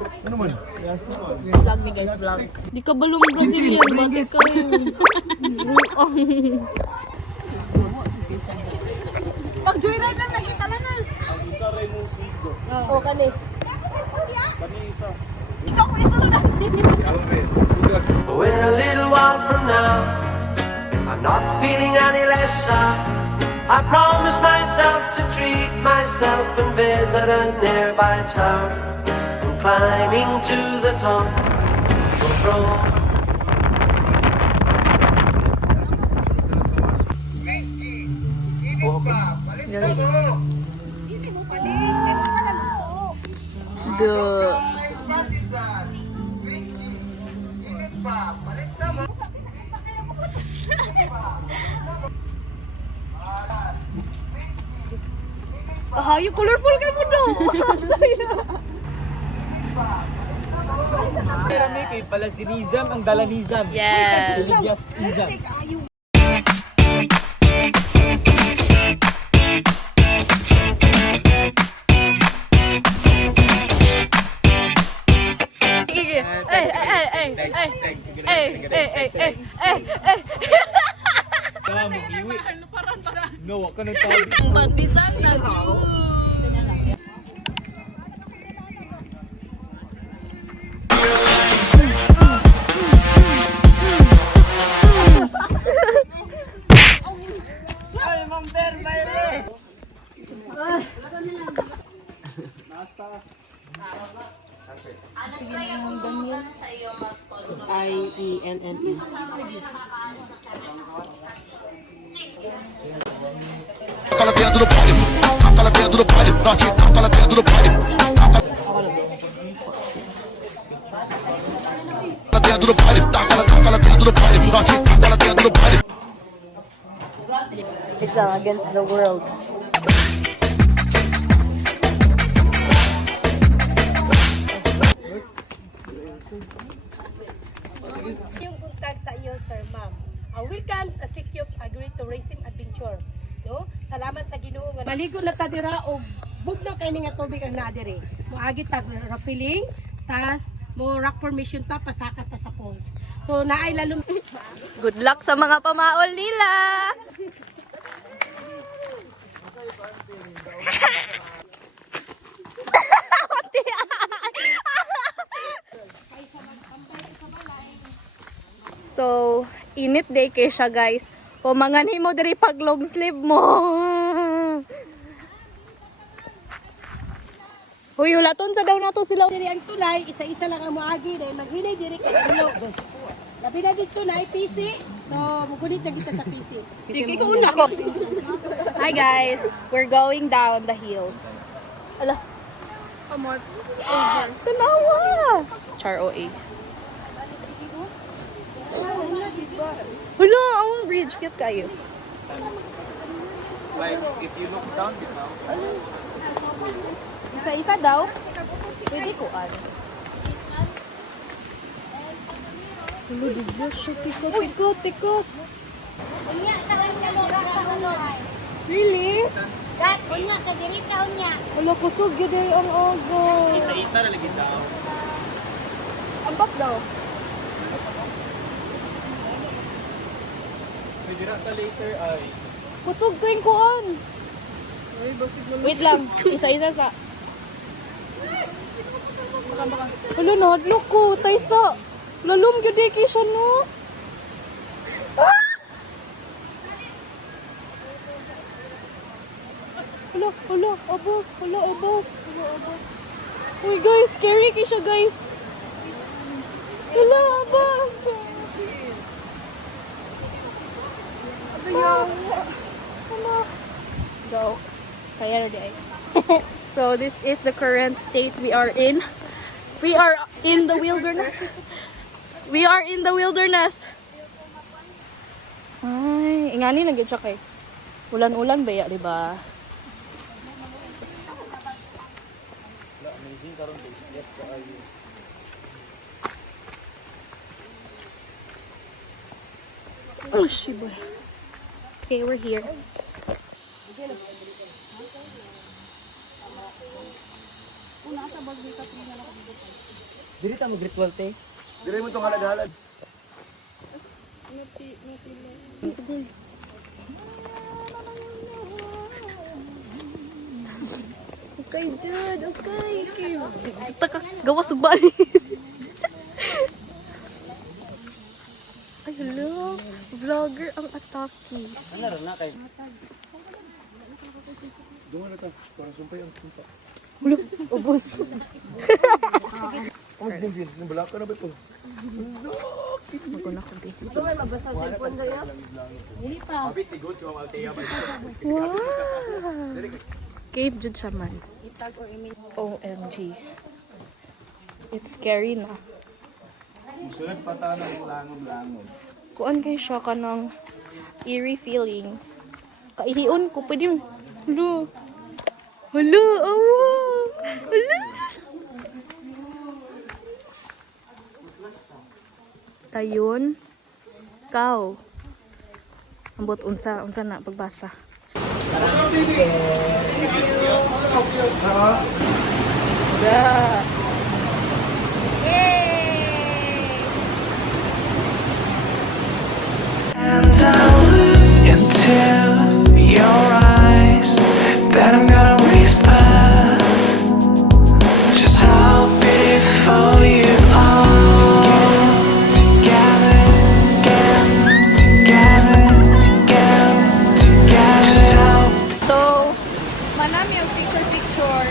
Ano man? Vlog ni guys, vlog. Di ka balong Brazilian, bakit kayo? Pag-joyride lang na siya talanan. Ang isa rin mong sigo. Oo, kani. Kani isa. Ikaw ko isa lang. When a little while from now, I'm not feeling any less sad. I promise myself to treat myself and visit a nearby tower. And climbing to the top of Rome. Ayo colorful kayo mo do. Kami kay pala si Nizam ang dalanizam. Yes. Elias Nizam. Kamu iwi. No, wag ka nang tabi. Bandisan na. Ay, Ma'am Ter, mayroon. IENNE. Taca dentro do palio, taca dentro do palio, taca dentro do palio. Taca dentro do palio, taca dentro do palio, taca dentro do palio. It's against the world. Yung buntag sa iyo, sir, ma'am. Welcome sa Secure Agree to Racing Adventure. No? Salamat sa Ginoo nga maligo na ta dira og bugnaw kay nga tubig ang naa diri. Moagi ta refilling, tas mo rock formation ta pasakat ta sa falls. So naay lalum Good luck sa mga pamaol nila. So, init day kay siya guys. O mangani mo diri pag long sleeve mo. Uy, hulaton sa daw nato sila. diri ang tulay, isa-isa lang ang moagi dahil maghinay diri kay ulo. Labi na dito na PC. So, mugunit na kita sa PC. Sige, kauna ko. Hi guys, we're going down the hill. Ala. Amor. Tanawa. Char OA. Hala, ang bridge cute kayo. Like, if you look down, you know. Isa-isa daw. Pwede ko ano. Hala, diba siya? Tikot, tikot. Really? Unya, kadiri ka unya. Wala, kusog yun eh ang ogo. Isa-isa na lagi down. Ambak daw. Pwede na ka later ay. Kusog ko yung kuon. Wait lang. Isa-isa sa... Hala, nahadlok ko. Taysa. Lalom yun eh siya, no? Ah! Hala, hala, abos. Hala, abos. Uy, guys, scary kayo siya, guys. Hala, abos. Hala. Go. Kaya na di ay. So, this is the current state we are in. We are in the wilderness. We are in the wilderness. Ay, ingani lang siya kay. Ulan-ulan ba ya, di ba? Oh, shiboy. Okay, we're here. Dili ta mag-ritual te. Dire mo itong halad-halad. Okay, Jude. Okay. Taka, gawas ng bali. Ay, hello. Vlogger ang atake. Ano ron na kay? Dungan na ta. Para sumpay ang punta. Ubus. Ang din. Nabalaka na ba ito? Wow. Cave Jude siya man. OMG. It's scary na. Sunod pata ng langom-langom. Kuan kay siya ka ng eerie feeling. Kaihion ko. Pwede yung... Hello. Hello. Oh. Hello. Tayon. Kau. Ambot unsa na pagbasa. Yeah. And I'll look into your eyes. Then I'm gonna whisper just how beautiful you are. Together, together, just how. So, manami yung picture.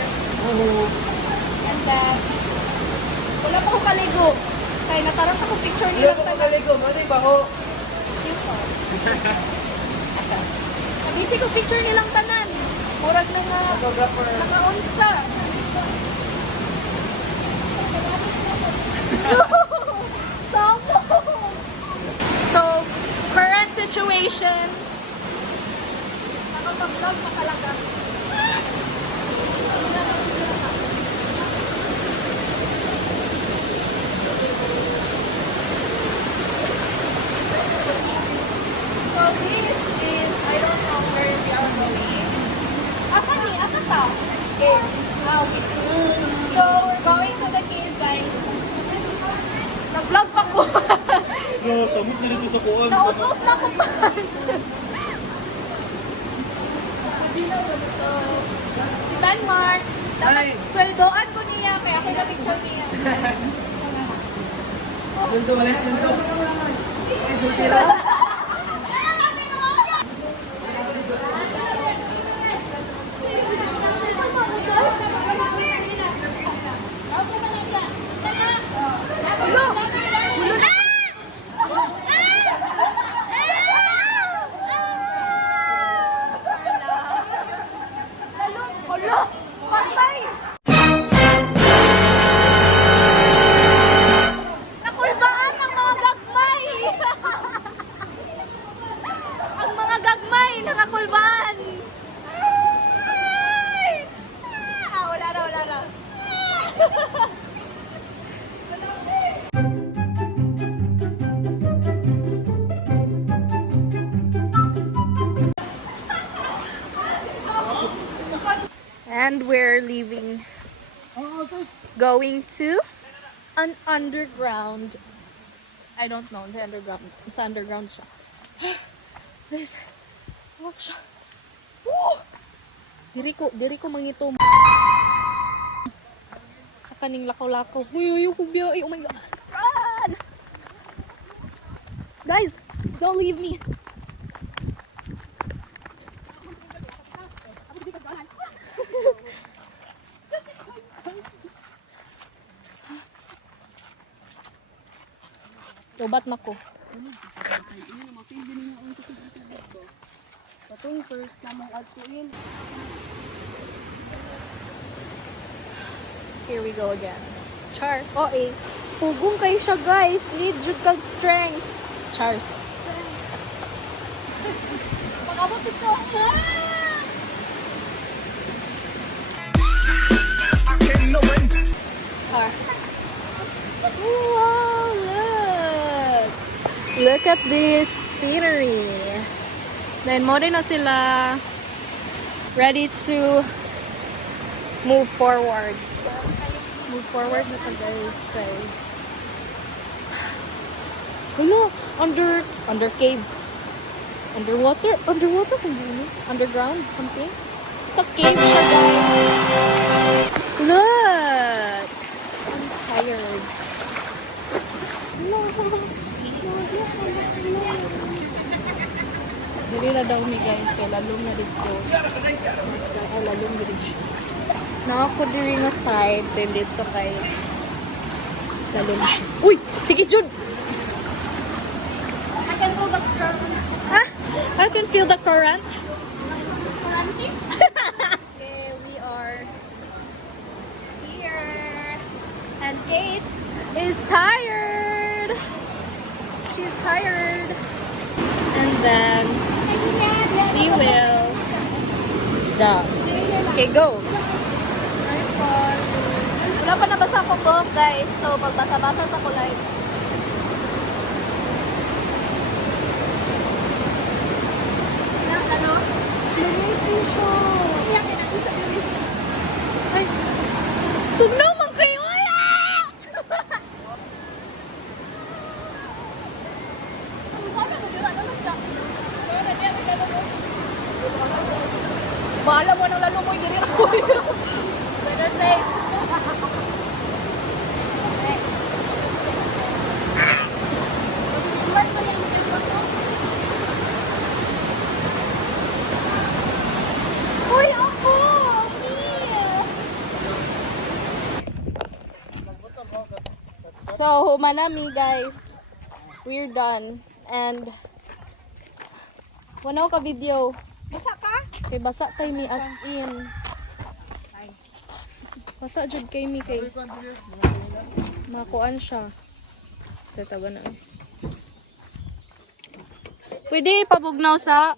And then, wala pa ko kaligo. Kaya natarang ako picture niyo. Kaligo, mali ba ho? Nabisi ko picture nilang tanan. Murag na nga. Naka-unsa. So, current situation. Nakapag-vlog pa talaga. So this is, I don't know where we are going. Asa ni? Asa ta? Cave. Okay. So we're going to the cave, guys. Nag-vlog pa ko. No, samot na dito sa kuwan. Nausos na ko pa. So, si Denmark. Dapat sweldoan ko niya, kaya ako na picture niya. Ganto, wala sa ganto. Patay! Nakulbaan ang mga gagmay! Ang mga gagmay nakakulbaan! Ay! Wala na. And we're leaving. Going to an underground. I don't know, the underground. Sa underground siya. Guys, walk siya. Woo! Diri ko mangitom. Sa kaning lakaw-lakaw. Uy, kubya. Oh my god. Run! Guys, don't leave me. Lobat na ko. Here we go again. Char. Oh, eh. Pugong kayo siya, guys. Need jud kag strength. Char. Pag-abot ito. Char. Wow, look. Look at this scenery. Then, mo rin na sila ready to move forward. Move forward na ta guys. Kay Hello, under cave. Underwater kung ano? Underground something. Sa cave siya guys. Look! I'm tired. Dili na daw mi guys kay lalong na dito. Lalong na dito. Nako diri nga side then dito kay lalong siya. Uy, sige Jud. I can feel the current. Ah, I can feel the current. Okay, we are here. And Kate is tired. She's tired. And then he will down. Okay, go. Nice one. Wala pa nabasa ko buhok guys. So, pagbasa-basa sa kulay. Ano? Lumitin siya. Ay, tugnaw man kayo! Bahala mo ng lalo mo, hindi rin ako. Better safe. Uy, ako! So, humanami guys. We're done. And wala ka video. Basa ka? Kay basa kay mi as in. Basa jud kay mi kay. Makuan siya. Tatawa na. Pwede pabugnaw sa